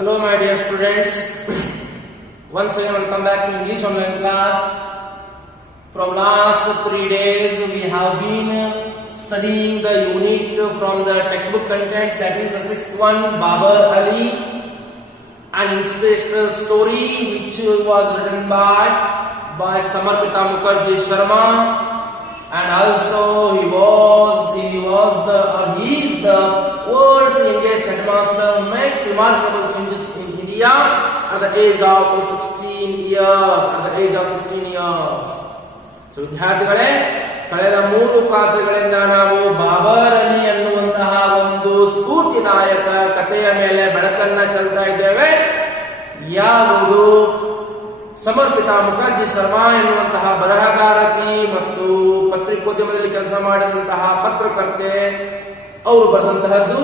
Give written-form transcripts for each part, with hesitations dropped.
Hello my dear students, once again welcome back to English online class. From last 3 days we have been studying the unit from the textbook contents, that is the sixth one, Babar Ali, an inspirational story which was written by Samarpita Mukherjee Sharma, and also he is the world's English headmaster, makes remarkable changes in India at the age of 16 years. So ವಿದ್ಯಾರ್ಥಿಗಳೇ, ಕಳೆದ 3 ಕ್ಲಾಸ್ಗಳಿಂದ ನಾವು ಬಾಬರ್ ಅಲಿ ಅನ್ನುವಂತಹ ಒಂದು ಸ್ಫೂರ್ತಿದಾಯಕ ಕಥೆಯ ಮೇಲೆ ಬೆಳಕನ್ನ ಚೆಲ್ತಾ ಇದ್ದೇವೆ. ಯಾವುದು ಸಮರ್ಪಿತಾ ಮುಖರ್ಜಿ ಶರ್ಮಾ ಎನ್ನುವಂತಹ ಬರಹಗಾರತಿ ಮತ್ತು ಪತ್ರಿಕೋದ್ಯಮದಲ್ಲಿ ಕೆಲಸ ಮಾಡಿದಂತಹ ಪತ್ರಕರ್ತೆ ಅವರು ಬರೆದಂತಹದ್ದು.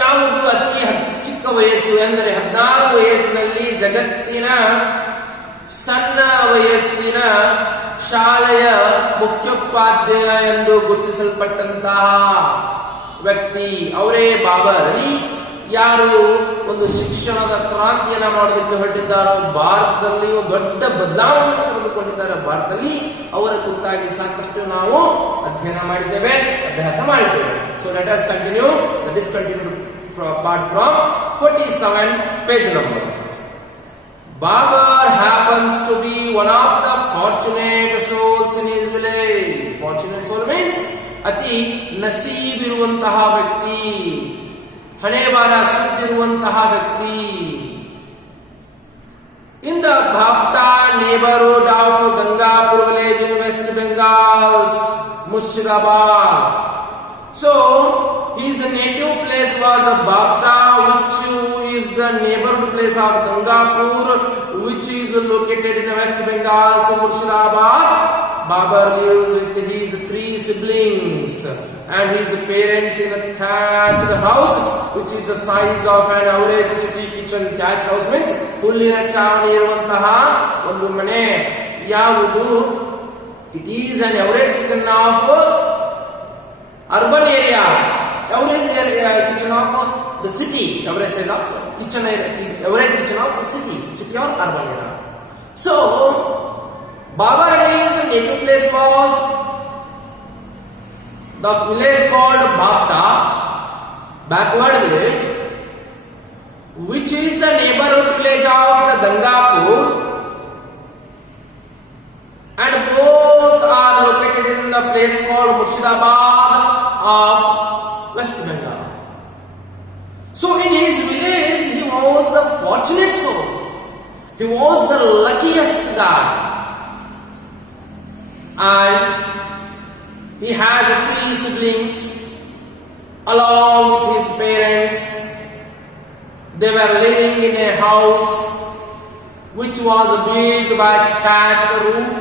ಯಾವುದು ಅತಿ ಚಿಕ್ಕ ವಯಸ್ಸು ಎಂದರೆ 16 ವಯಸ್ಸಿನಲ್ಲಿ ಜಗತ್ತಿನ ಸಣ್ಣ ವಯಸ್ಸಿನ ಶಾಲೆಯ ಮುಖ್ಯೋಪಾಧ್ಯಾಯ ಎಂದು ಗುರುತಿಸಲ್ಪಟ್ಟಂತಹ ವ್ಯಕ್ತಿ ಅವರೇ ಬಾಬರ್ ಅಲಿ. ಯಾರು ಒಂದು ಶಿಕ್ಷಣದ ಕ್ರಾಂತಿಯನ್ನ ಮಾಡೋದಕ್ಕೆ ಹೊರಟಿದ್ದಾರೋ, ಭಾರತದಲ್ಲಿ ದೊಡ್ಡ ಬದಲಾವಣೆ ತೆಗೆದುಕೊಂಡಿದ್ದಾರೆ ಭಾರತದಲ್ಲಿ, ಅವರ ಕುರಿತಾಗಿ ಸಾಕಷ್ಟು ನಾವು ಅಧ್ಯಯನ ಮಾಡಿದ್ದೇವೆ, ಅಭ್ಯಾಸ ಮಾಡಿದ್ದೇವೆ. So let us continue the discontinued part from 47 page number. Babar happens to be one of the fortunate souls in his village. Fortunate soul means ಅತಿ ನಸೀಬ್ ಇರುವಂತಹ ವ್ಯಕ್ತಿ, ಹಣೆ ಬಾರ ಸುದ್ದಿರುವಂತಹ ವ್ಯಕ್ತಿ. In the Bhapta neighborhood of Gangapur village in West Bengal's Murshidabad. So his native place was Bhapta, which is the neighborhood place of Gangapur, which is located in West Bengal's Murshidabad. Babar lives with his 3 siblings and his parents in a thatched house, which is the size of an average city kitchen. Thatched house means ಹುಲ್ಲಿನ ಚಾವಣಿ ಇರುವಂತಹ ಒಂದು ಮನೆ. ಯಾವುದು? It is an average kitchen of urban area, average kitchen of the city, average size of kitchen, average kitchen of city or urban area. So Babar Ali's native place was the village called Bhapta, backward village, which is the neighborhood village of the Gangapur, and both are located in the place called Murshidabad of West Bengal. So in his village he was the fortunate soul, he was the luckiest guy, and he has 3 siblings along with his parents. They were living in a house which was built by thatched roof,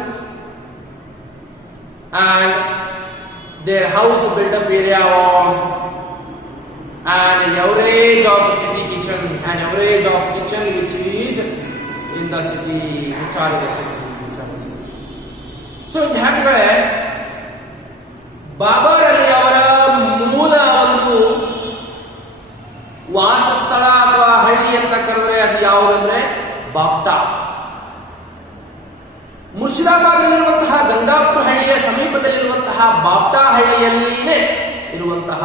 and their house built-up area was an average of city kitchen, an average of kitchen which is in the city, which are in the city. So ವಿದ್ಯಾರ್ಥಿಗಳೇ, ಬಾಬರ್ ಅಲಿ ಅವರ ಮೂಲ ಒಂದು ವಾಸಸ್ಥಳ ಅಥವಾ ಹಳ್ಳಿ ಅಂತ ಕರೆದ್ರೆ ಅದು ಯಾವುದಂದ್ರೆ ಬಾಪ್ಟಾ. ಮುರ್ಷಿದಾಬಾದ್ನಲ್ಲಿರುವಂತಹ ಗಂಗಾಪುರ ಹಳ್ಳಿಯ ಸಮೀಪದಲ್ಲಿರುವಂತಹ ಬಾಪ್ಟಾ ಹಳ್ಳಿಯಲ್ಲಿನೇ ಇರುವಂತಹ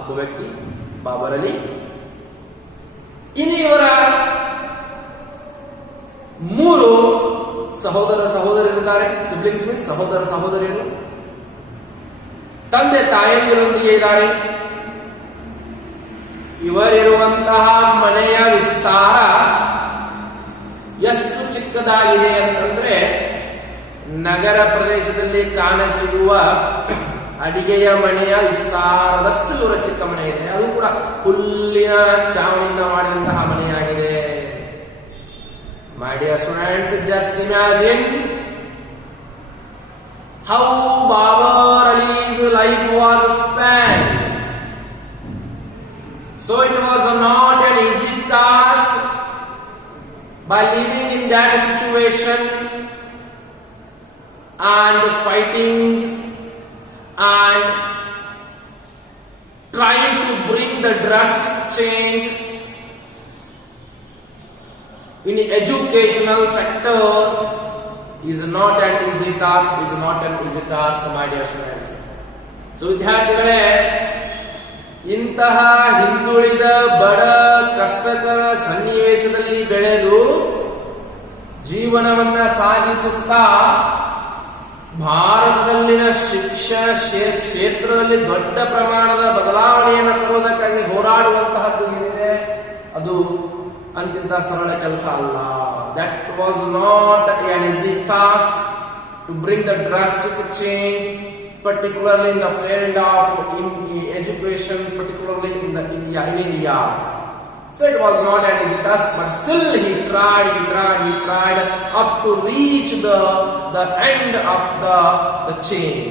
ಒಬ್ಬ ವ್ಯಕ್ತಿ ಬಾಬರ್ ಅಲಿ. ಇನ್ನು ಇವರ 3 ಸಹೋದರರಿದ್ದಾರೆ. ಸಿಬ್ಲಿಂಗ್ಸ್ ಮೀನ್ಸ್ ಸಹೋದರಿಯರು. ತಂದೆ ತಾಯಂದಿರೊಂದಿಗೆ ಇದ್ದಾರೆ. ಇವರಿರುವಂತಹ ಮನೆಯ ವಿಸ್ತಾರ ಎಷ್ಟು ಚಿಕ್ಕದಾಗಿದೆ ಅಂತಂದ್ರೆ, ನಗರ ಪ್ರದೇಶದಲ್ಲಿ ಕಾಣಸಿಗುವ ಅಡಿಗೆಯ ಮನೆಯ ವಿಸ್ತಾರದಷ್ಟು ಇವರ ಚಿಕ್ಕ ಮನೆ ಇದೆ. ಅದು ಕೂಡ ಹುಲ್ಲಿನ ಚಾವಣಿಯಿಂದ ಮಾಡಿದಂತಹ ಮನೆಯಾಗಿದೆ. My dear students, just imagine how Babar Ali's life was spent. So it was not an easy task by living in that situation and fighting and trying to bring the drastic change in the educational sector is not an easy task, my dear students. So ವಿದ್ಯಾರ್ಥಿಗಳೇ, ಇಂತಹ ಹಿಂದುಳಿದ ಬಡ ಕಷ್ಟಕರ ಸನ್ನಿವೇಶದಲ್ಲಿ ಬೆಳೆದು ಜೀವನವನ್ನ ಸಾಗಿಸುತ್ತಾ ಭಾರತದಲ್ಲಿನ ಶಿಕ್ಷಣ ಕ್ಷೇತ್ರದಲ್ಲಿ ದೊಡ್ಡ ಪ್ರಮಾಣದ ಬದಲಾವಣೆಯನ್ನು ತರುವುದಕ್ಕಾಗಿ ಹೋರಾಡುವಂತಹದ್ದು ಏನಿದೆ ಅದು ಅಂತಿಂತ ಸರಳ ಕೆಲಸ ಅಲ್ಲ. That was not an easy task to bring the drastic change, particularly in the field of education, particularly in India. So it was not an easy task, but still he tried up to reach the end of the change.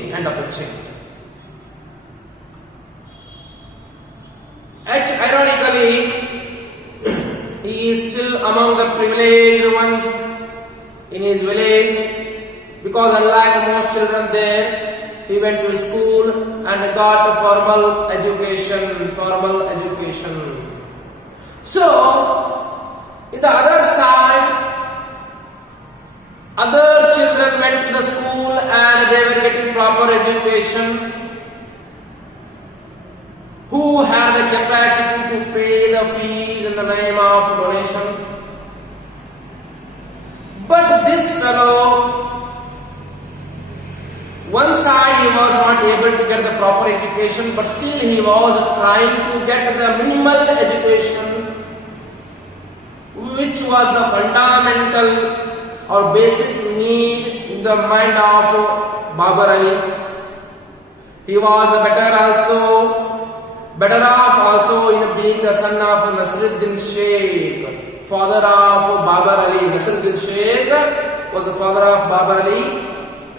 Ironically, he is still among the privileged ones in his village, because unlike most children there, he went to school and got a formal education. So, in the other side, other children went to the school and they were getting proper education, who had the capacity to pay the fees in the name of donation. But this fellow, one side he was not able to get the proper education, but still he was trying to get the minimal education, which was the fundamental or basic need in the mind of Babar Ali. He was better off also in being the son of Nasruddin Sheikh, father of Babar Ali. Nasruddin Sheikh was the father of Babar Ali.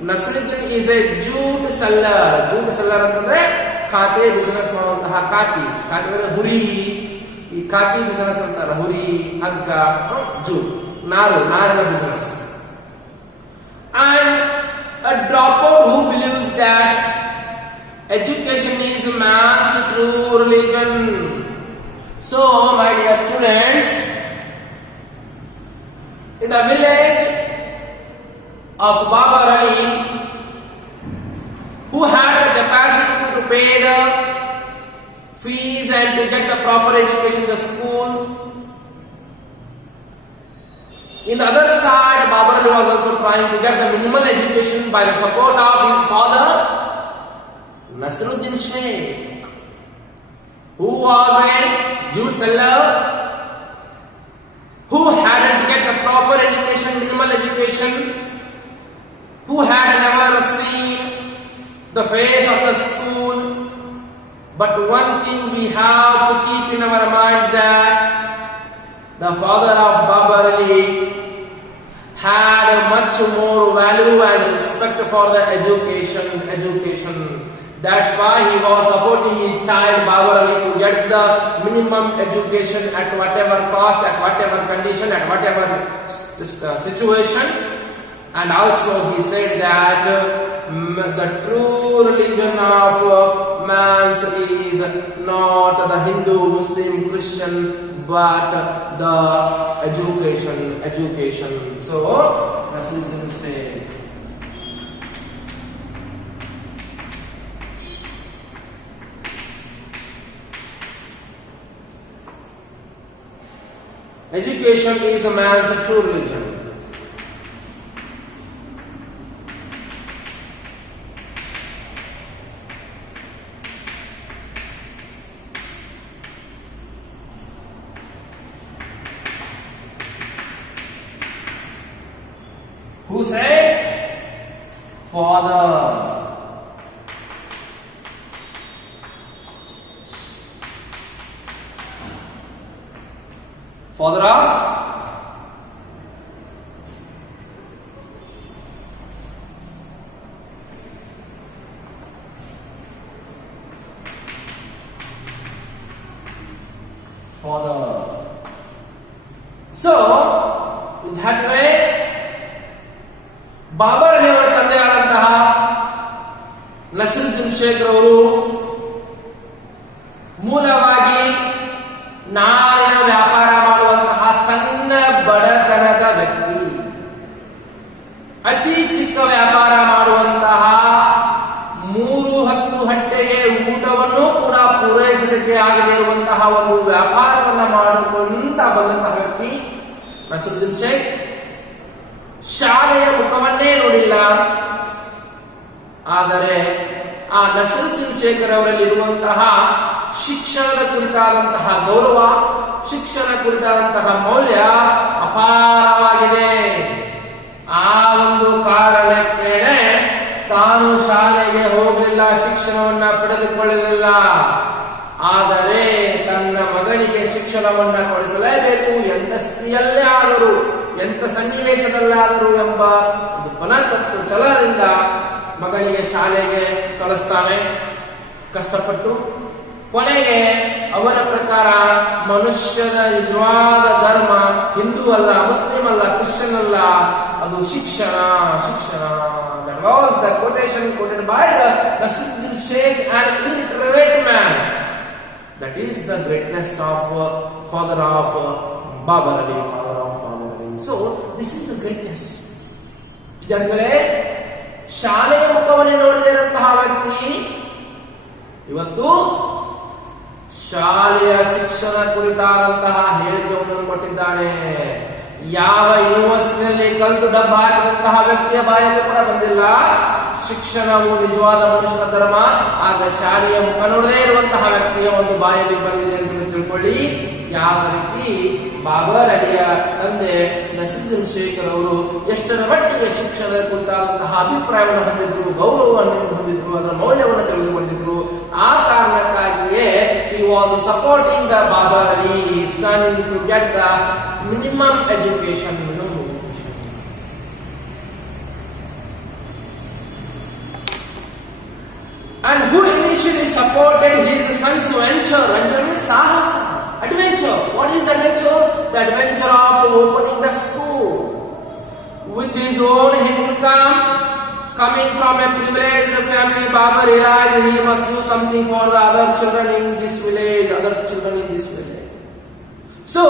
Nasruddin is a jute seller. Jute seller ಅಂತಂದ್ರೆ ಖಾತೆ business ಮಾಡುವಂತಹ ಕಾತಿ ಅಂದ್ರೆ ಹುರಿ. ಈ ಕಾತಿ business ಅಂತಾರ, ಹುರಿ, ಹಗ್ಗ, jute, ನಾರಿನ business. And a dropout who believes that education is man's true religion. So, my dear students, in the village of Babar Ali, who had the capacity to pay the fees and to get the proper education in the school, in the other side, Babar Ali was also trying to get the minimal education by the support of his father, Nasruddin Sheikh, who was a jute seller, who hadn't get the proper education, minimal education, who had never seen the face of the school. But one thing we have to keep in our mind, that the father of Babar Ali had much more value and respect for the education. That's why he was supporting his child Babar Ali to get the minimum education at whatever cost, at whatever condition, at whatever situation. And also he said that the true religion of man is not the Hindu, Muslim, Christian, but the education. So, Nasruddin Sheikh. Education is a man's true religion. Who said? Father. Father of father. So, ವಿದ್ಯಾರ್ಥಿಗಳೇ, ಬಾಬರ್ ಅಲಿ ಅವರ ತಂದೆಯಾದಂತಹ ನಸರುದ್ದೀನ್ ಶೇಖ್ ಅವರು ಮೂಲವಾಗಿ ನಾರಿನ ವ್ಯಾಪಾರ ಮಾಡುವಂತಹ ಸಣ್ಣ ಬಡ ಅವಶ್ಯಕತೆ ಆಗದೇ ಇರುವಂತಹ ಒಂದು ವ್ಯಾಪಾರವನ್ನ ಮಾಡಿಕೊಂತ ಬಂದಂತಹ ವ್ಯಕ್ತಿ ನಸರುದ್ದೀನ್ ಶೇಖ್. ಶಾಲೆಯ ಮುಖವನ್ನೇ ನೋಡಿಲ್ಲ. ಆದರೆ ಆ ನಸರುದ್ದೀನ್ ಶೇಖರ್ ಅವರಲ್ಲಿರುವಂತಹ ಶಿಕ್ಷಣದ ಕುರಿತಾದಂತಹ ಗೌರವ, ಶಿಕ್ಷಣ ಕುರಿತಾದಂತಹ ಮೌಲ್ಯ ಅಪಾರವಾಗಿದೆ. ಆ ಒಂದು ಕಾರಣಕ್ಕೆ ತಾನು ಶಾಲೆಗೆ ಹೋಗಲಿಲ್ಲ, ಶಿಕ್ಷಣವನ್ನ ಪಡೆದುಕೊಳ್ಳಲಿಲ್ಲ. ಆದರೆ ತನ್ನ ಮಗನಿಗೆ ಶಿಕ್ಷಣವನ್ನ ಕೊಡಿಸಲೇಬೇಕು, ಎಂಥ ಸ್ಥಿತಿಯಲ್ಲೇ ಆದರೂ, ಎಂಥ ಸನ್ನಿವೇಶದಲ್ಲಾದರೂ ಎಂಬ ಒಂದು ಪನತತ್ವ ಛಲದಿಂದ ಮಗನಿಗೆ ಶಾಲೆಗೆ ಕಳಿಸ್ತಾನೆ ಕಷ್ಟಪಟ್ಟು. ಕೊನೆಗೆ ಅವರ ಪ್ರಕಾರ ಮನುಷ್ಯನ ನಿಜವಾದ ಧರ್ಮ ಹಿಂದೂ ಅಲ್ಲ, ಮುಸ್ಲಿಂ ಅಲ್ಲ, ಕ್ರಿಶ್ಚಿಯನ್ ಅಲ್ಲ, ಅದು ಶಿಕ್ಷಣ. ಶಿಕ್ಷಣ. That was the quotation quoted by the Nasiruddin Sheikh, an illiterate man. That is the greatness of father of Babar Ali, father of Babar Ali. So this is the greatness. ಇದಾದ್ಮೇಲೆ ಶಾಲೆಯ ಮುಖವನ್ನು ನೋಡಿದಂತಹ ವ್ಯಕ್ತಿ ಇವತ್ತು ಶಾಲೆಯ ಶಿಕ್ಷಣ ಕುರಿತಾದಂತಹ ಹೇಳಿಕೆಯನ್ನು ಕೊಟ್ಟಿದ್ದಾನೆ. ಯಾವ ಯೂನಿವರ್ಸಿಟಿಯಲ್ಲಿ ಕಲಿತು ಡಬ್ಬ ಹಾಕಿದಂತಹ ವ್ಯಕ್ತಿಯ ಬಾಯಲ್ಲಿ ಕೂಡ ಬಂದಿಲ್ಲ ಶಿಕ್ಷಣವು ನಿಜವಾದ ಮನುಷ್ಯನ ಧರ್ಮ. ಆಗ ಶಾಲೆಯ ಮುಖ ನೋಡದೇ ಇರುವಂತಹ ವ್ಯಕ್ತಿಯ ಒಂದು ಬಾಯಲ್ಲಿ ಬಂದಿದೆ ಅಂತ ತಿಳ್ಕೊಳ್ಳಿ. ಯಾವ ರೀತಿ ಬಾಬರ್ ಅಲಿಯ ತಂದೆ ನಸೀರುದ್ದೀನ್ ಶೇಖರ್ ಅವರು ಎಷ್ಟರ ಮಟ್ಟಿಗೆ ಶಿಕ್ಷಣದ ಕುರಿತಾದಂತಹ ಅಭಿಪ್ರಾಯವನ್ನು ಹೊಂದಿದ್ರು, ಗೌರವವನ್ನು ಹೊಂದಿದ್ರು, ಅದರ ಮೌಲ್ಯವನ್ನು ತಿಳಿದುಕೊಂಡಿದ್ರು. ಆ ಕಾರಣಕ್ಕಾಗಿಯೇ he was supporting the Babar Ali son to get the minimum education. And who initially supported his son's venture? Venture means sahasa, adventure. What is adventure? The adventure of opening the school. With his own income, coming from a privileged family, Baba realized he must do something for the other children in this village, So,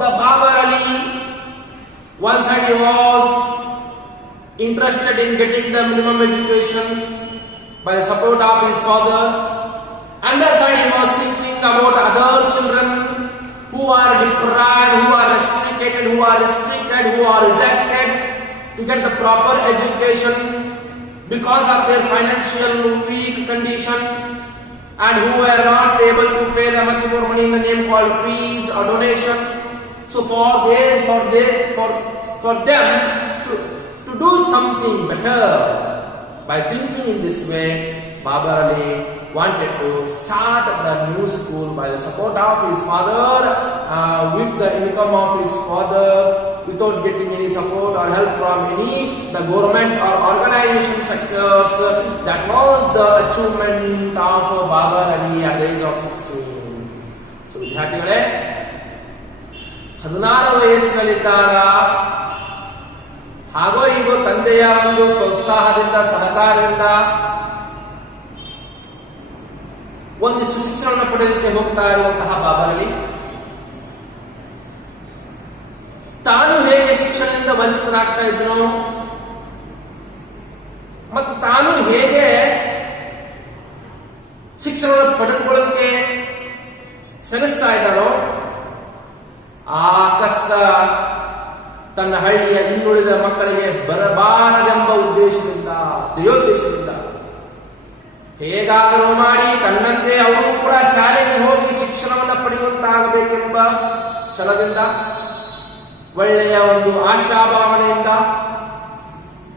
the Babar Ali, one side he was interested in getting the minimum education by the support of his father. Another side he was thinking about other children who are deprived, who are restricted, who are rejected to get the proper education because of their financial weak condition and who were not able to pay the much more money in the name called fees or donation. So for them to do something better, by thinking in this way, Babar Ali wanted to start the new school by the support of his father, with the income of his father, without getting any support or help from the government or organization sectors. That was the achievement of Babar Ali at the age of 16. So ವಿದ್ಯಾರ್ಥಿಗಳೇ, 16 ವಯಸ್ಸಿನಲ್ಲಿದ್ದಾಗ ಹಾಗೋ ಹೀಗೋ ತಂದೆಯ ಒಂದು ಪ್ರೋತ್ಸಾಹದಿಂದ, ಸಹಕಾರದಿಂದ ಒಂದಿಷ್ಟು ಶಿಕ್ಷಣವನ್ನು ಪಡೆಯಲಿಕ್ಕೆ ಹೋಗ್ತಾ ಇರುವಂತಹ ಬಾಬರ್ ಅಲಿ ತಾನು ಹೇಗೆ ಶಿಕ್ಷಣದಿಂದ ವಂಚಿತನಾಗ್ತಾ ಇದ್ದನೋ ಮತ್ತು ತಾನು ಹೇಗೆ ಶಿಕ್ಷಣವನ್ನು ಪಡೆದುಕೊಳ್ಳೋಕೆ ಸೆನೆಸ್ತಾ ಇದ್ದಾನೋ ಆ ಕಷ್ಟ ತನ್ನ ಹಳ್ಳಿಯ ಇನ್ನುಳಿದ ಮಕ್ಕಳಿಗೆ ಬರಬಾರದೆಂಬ ಉದ್ದೇಶದಿಂದ, ಧ್ಯೇಯೋದ್ದೇಶದಿಂದ ಹೇಗಾದರೂ ಮಾಡಿ ತನ್ನಂತೆ ಅವರು ಕೂಡ ಶಾಲೆಗೆ ಹೋಗಿ ಶಿಕ್ಷಣವನ್ನು ಪಡೆಯುವಂತಾಗಬೇಕೆಂಬ ಛಲದಿಂದ, ಒಳ್ಳೆಯ ಒಂದು ಆಶಾಭಾವನೆಯಿಂದ,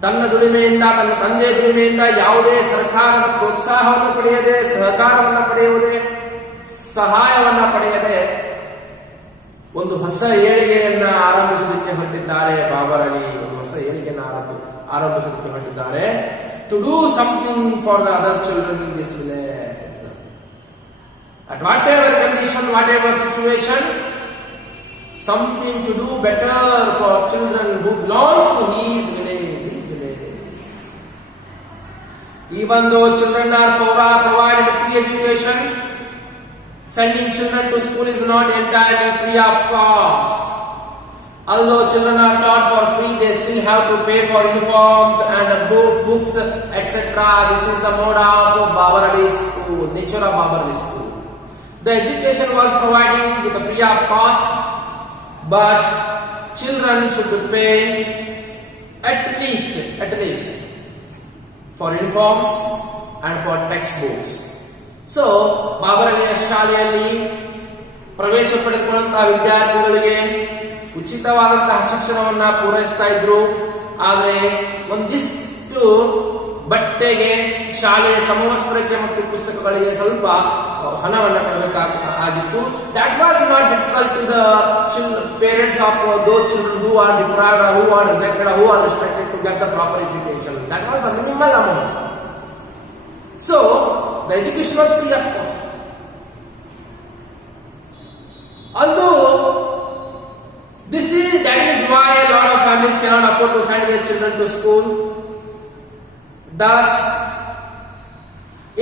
ತನ್ನ ದುಡಿಮೆಯಿಂದ, ತನ್ನ ತಂದೆಯ ದುಡಿಮೆಯಿಂದ ಯಾವುದೇ ಸರ್ಕಾರದ ಪ್ರೋತ್ಸಾಹವನ್ನು ಪಡೆಯದೆ, ಸಹಕಾರವನ್ನು ಪಡೆಯುವುದೇ, ಸಹಾಯವನ್ನ ಪಡೆಯದೆ ಒಂದು ಹೊಸ ಏಳಿಗೆಯನ್ನ ಆರಂಭಿಸಲಿಕ್ಕೆ ಹೊರಟಿದ್ದಾರೆ ಬಾಬರ್ ಅಲಿ. ಒಂದು ಹೊಸ ಏಳಿಗೆಯನ್ನು ಆರಂಭಿಸಲಿಕ್ಕೆ ಹೊರಟಿದ್ದಾರೆ. To do something for the other children in this village. At whatever condition, whatever situation, something to do better for children who belong to his village. Even though children are provided free education, sending children to school is not entirely free of cost. Although children are taught for free, they still have to pay for uniforms and books, etc. This is the mode of Babar Ali school, nature of Babar Ali school. The education was providing with a free of cost, but children should pay at least for uniforms and for textbooks. So ಬಾಬರಲಿಯ ಶಾಲೆಯಲ್ಲಿ ಪ್ರವೇಶ ಪಡೆದುಕೊಂಡಂತಹ ವಿದ್ಯಾರ್ಥಿಗಳಿಗೆ ಉಚಿತವಾದಂತಹ ಶಿಕ್ಷಣವನ್ನ ಪೂರೈಸ್ತಾ ಇದ್ರು. ಆದರೆ ಒಂದಿಷ್ಟು ಬಟ್ಟೆಗೆ, ಶಾಲೆಯ ಸಮವಸ್ತ್ರಕ್ಕೆ ಮತ್ತು ಪುಸ್ತಕಗಳಿಗೆ ಸ್ವಲ್ಪ ಹಣವನ್ನು ಕೊಡಬೇಕಾಗಿತ್ತು. That was not difficult to the parents of those children who are deprived, who are rejected, who are restricted to get the proper education. That was the minimal amount. So the education was free of cost. Although that is why a lot of families cannot afford to send their children to school. Thus,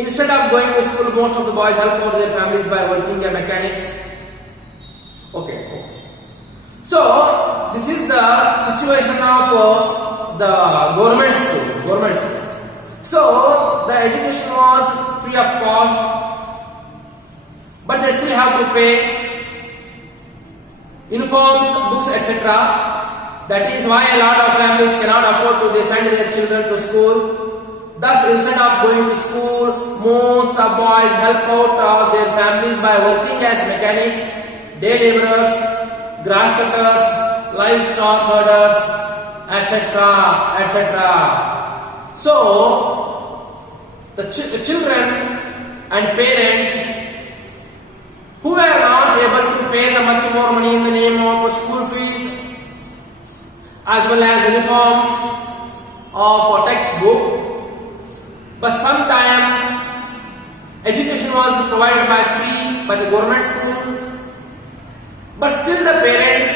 instead of going to school, most of the boys help out their families by working as mechanics. Okay. So this is the situation of the government schools. So the education was free of cost, but they still have to pay uniforms, books, etc. That is why a lot of families cannot afford to send their children to school. Thus, instead of going to school, most of boys help out their families by working as mechanics, day laborers, grass cutters, livestock herders, etc. So, the children and parents who are not able to pay the much more money in the name of school fees as well as uniforms or for textbook, but sometimes education was provided by free by the government schools, but still the parents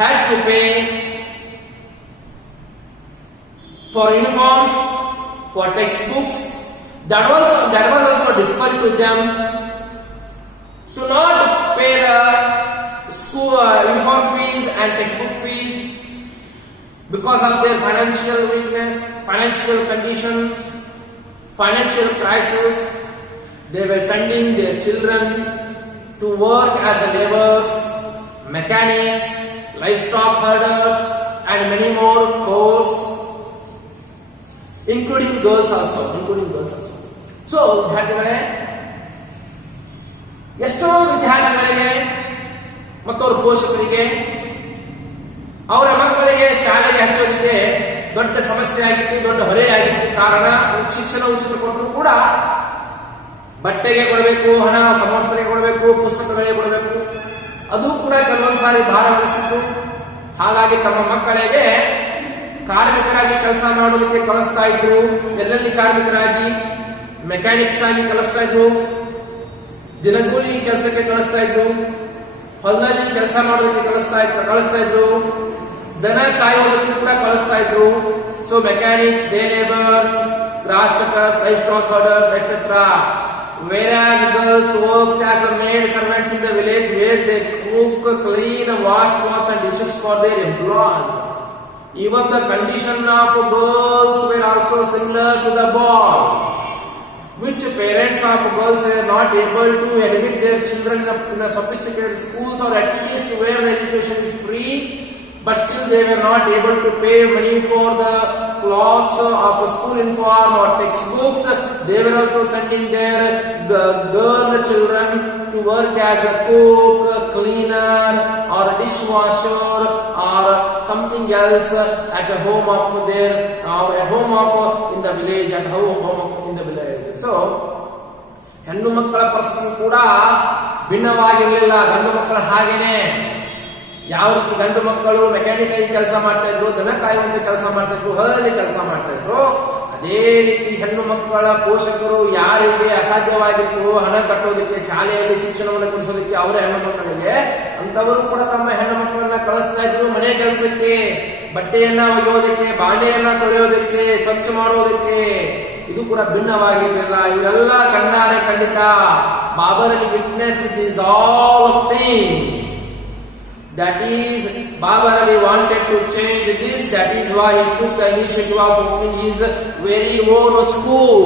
had to pay for uniforms, for textbooks. That was also difficult to them to not pay the school uniform fees and textbook fees because of their financial weakness, financial conditions, financial crisis. They were sending their children to work as laborers, mechanics, livestock herders, and many more chores, including girls also. So, ಎಷ್ಟೋ ವಿದ್ಯಾರ್ಥಿಗಳಿಗೆ ಮತ್ತು ಅವರ ಪೋಷಕರಿಗೆ ಅವರ ಮಕ್ಕಳಿಗೆ ಶಾಲೆಗೆ ಹಚ್ಚೋದಕ್ಕೆ ದೊಡ್ಡ ಸಮಸ್ಯೆ ಆಗಿತ್ತು, ದೊಡ್ಡ ಹೊರೆಯಾಗಿತ್ತು. ಕಾರಣ ಶಿಕ್ಷಣ ಉಚಿತ ಕೊಟ್ಟರು ಕೂಡ ಬಟ್ಟೆಗೆ ಕೊಡಬೇಕು ಹಣ, ಸಮವಸ್ತ್ರಕ್ಕೆ ಕೊಡಬೇಕು, ಪುಸ್ತಕಗಳಿಗೆ ಕೊಡಬೇಕು. ಅದು ಕೂಡ ಕೆಲವೊಂದು ಸಾರಿ ಭಾರವಹಿಸಿತ್ತು. ಹಾಗಾಗಿ ತಮ್ಮ ಮಕ್ಕಳಿಗೆ ಕಾರ್ಮಿಕರಾಗಿ ಕೆಲಸ ಮಾಡೋದಕ್ಕೆ ಕಳಿಸ್ತಾ ಇದ್ರು. ಎಲ್ಲೆಲ್ಲಿ ಕಾರ್ಮಿಕರಾಗಿ, ಮೆಕ್ಯಾನಿಕ್ಸ್ ಆಗಿ ಕಳಿಸ್ತಾ ಇದ್ರು, ದಿನಗೂಲಿ ಕೆಲಸಕ್ಕೆ ಕಳಿಸ್ತಾ ಇದ್ರು, ಹೊಲದಲ್ಲಿ ಕೆಲಸ ಮಾಡೋದಕ್ಕೆ ಕಳಿಸ್ತಾ ಇದ್ರು, ದನ ಕಾಯೋದಕ್ಕೆ ಕೂಡ ಕಳಿಸ್ತಾ ಇದ್ರು. So mechanics, day labours, grass cutters, livestock herders, etc. Whereas girls works as a maid servants in the village where they cook, clean, wash pots and dishes for their employees. Even the condition of girls were also similar to the boys, which parents of girls were not able to admit their children in a sophisticated schools or at least where the education is free, but still they were not able to pay money for the clothes of school uniform or textbooks. They were also sending the girl children to work as a cook, cleaner or dishwasher or something else at the home of their in the village, at home in the village. So ಹೆಣ್ಣು ಮಕ್ಕಳ ಪರಿಸ್ಥಿತಿ ಕೂಡ ಭಿನ್ನವಾಗಿರಲಿಲ್ಲ. ಗಂಡು ಮಕ್ಕಳ ಹಾಗೇನೆ ಯಾವ ರೀತಿ ಗಂಡು ಮಕ್ಕಳು ಮೆಕ್ಯಾನಿಕ್ ಆಗಿ ಕೆಲಸ ಮಾಡ್ತಾ ಇದ್ರು, ದನ ಕಾಯುವಂತ ಕೆಲಸ ಮಾಡ್ತಾ ಇದ್ರು, ಹೊಲದಲ್ಲಿ ಕೆಲಸ ಮಾಡ್ತಾ ಇದ್ರು, ಅದೇ ರೀತಿ ಹೆಣ್ಣು ಮಕ್ಕಳ ಪೋಷಕರು ಯಾರಿಗೆ ಅಸಾಧ್ಯವಾಗಿತ್ತು ಹಣ ಕಟ್ಟೋದಕ್ಕೆ, ಶಾಲೆಯಲ್ಲಿ ಶಿಕ್ಷಣವನ್ನು ಕಲಿಸೋದಕ್ಕೆ ಅವರ ಹೆಣ್ಣು ಮಕ್ಕಳಿಗೆ, ಅಂತವರು ಕೂಡ ತಮ್ಮ ಹೆಣ್ಣು ಮಕ್ಕಳನ್ನ ಕಳಿಸ್ತಾ ಇದ್ರು ಮನೆ ಕೆಲಸಕ್ಕೆ, ಬಟ್ಟೆಯನ್ನ ಒಗೆಯೋದಕ್ಕೆ, ಬಾಂಡೆಯನ್ನ ತೊಳೆಯೋದಕ್ಕೆ, ಸ್ವಚ್ಛ ಮಾಡೋದಕ್ಕೆ. ಇದು ಕೂಡ ಭಿನ್ನವಾಗಿರಲಿಲ್ಲ. ಇವರೆಲ್ಲ ಕಣ್ಣಾರೆ ಖಂಡಿತ ಬಾಬರಲ್ಲಿ witness these all things. That is, Baba Ali wanted to change this. That is why he took the initiative of opening his very own school.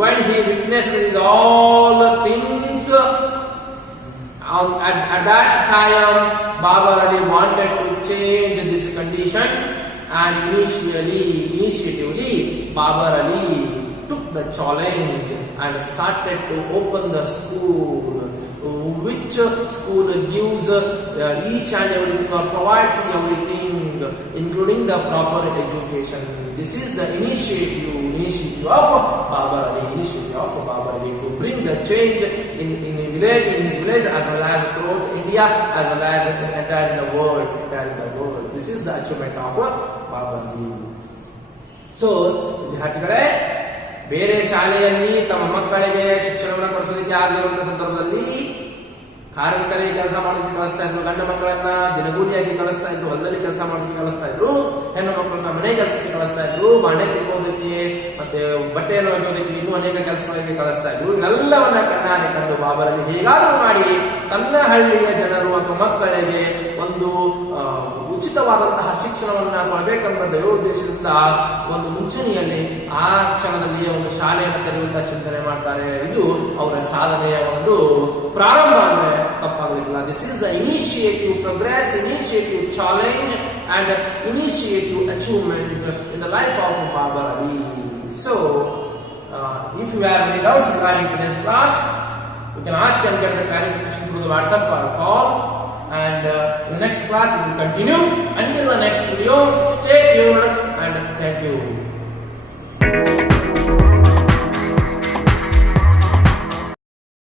When he witnessed all the things at that time, Babar Ali wanted to change this condition, and initiatively, Babar Ali took the challenge and started to open the school, which school gives each and everything or provides everything, including the proper education. This is the initiative of Babar Ali, to bring the change in his village as well as throughout India, as well as entire in the world. This is the achievement of Babar Ali. So, ವಿದ್ಯಾರ್ಥಿಗಳೇ, ಬೇರೆ ಶಾಲೆಯಲ್ಲಿ ತಮ್ಮ ಮಕ್ಕಳಿಗೆ ಶಿಕ್ಷಣವನ್ನು ಕೊಡಿಸೋದಕ್ಕೆ ಆಗಿರುವಂತಹ ಸಂದರ್ಭದಲ್ಲಿ ಕಾರ್ಮಿಕರಿಗೆ ಕೆಲಸ ಮಾಡೋದಕ್ಕೆ ಕಳಿಸ್ತಾ ಇದ್ರು, ಗಂಡ ಮಕ್ಕಳನ್ನ ದಿನಗೂಲಿಯಾಗಿ ಕಳಿಸ್ತಾ ಇದ್ರು, ಹೊಲದಲ್ಲಿ ಕೆಲಸ ಮಾಡೋದಕ್ಕೆ ಕಳಿಸ್ತಾ ಇದ್ರು, ಹೆಣ್ಣು ಮಕ್ಕಳನ್ನ ಮನೆ ಕೆಲಸಕ್ಕೆ ಕಳಿಸ್ತಾ ಇದ್ರು, ಬಾಂಡೆ ತಿಕ್ಕೋದಕ್ಕೆ ಮತ್ತೆ ಬಟ್ಟೆಯನ್ನು ಒಗೆಯೋದಕ್ಕೆ ಇನ್ನೂ ಅನೇಕ ಕೆಲಸಗಳಿಗೆ ಕಳಿಸ್ತಾ ಇದ್ರು. ಇವೆಲ್ಲವನ್ನ ಕಣ್ಣಾರೆ ಕಂಡು ಬಾಬರ್ ಅಲಿ ಹೇಗಾದರೂ ಮಾಡಿ ತನ್ನ ಹಳ್ಳಿಯ ಜನರು ಅಥವಾ ಮಕ್ಕಳಿಗೆ ಒಂದು ಉಚಿತವಾದಂತಹ ಶಿಕ್ಷಣವನ್ನ ಕೊಡಬೇಕೆಂಬ ದೈವೋದ್ದೇಶದಿಂದ ಒಂದು ಮುಂಚೂಣಿಯಲ್ಲಿ ಆ ಕ್ಷಣದಲ್ಲಿ ಒಂದು ಶಾಲೆಯನ್ನು ತೆರೆಯುವಂತಹ ಚಿಂತನೆ ಮಾಡ್ತಾರೆ. ಇದು ಅವರ ಸಾಧನೆಯ ಒಂದು ಪ್ರಾರಂಭ ಅಂದ್ರೆ ತಪ್ಪಾಗಲಿಲ್ಲ. This is the initiative progress, initiative challenge and initiative achievement in the life of Babar Ali. So if you have any doubts regarding today's class, you can ask and get the clarification through the WhatsApp or call. And in the next class we will continue. Until the next video, stay tuned and thank you.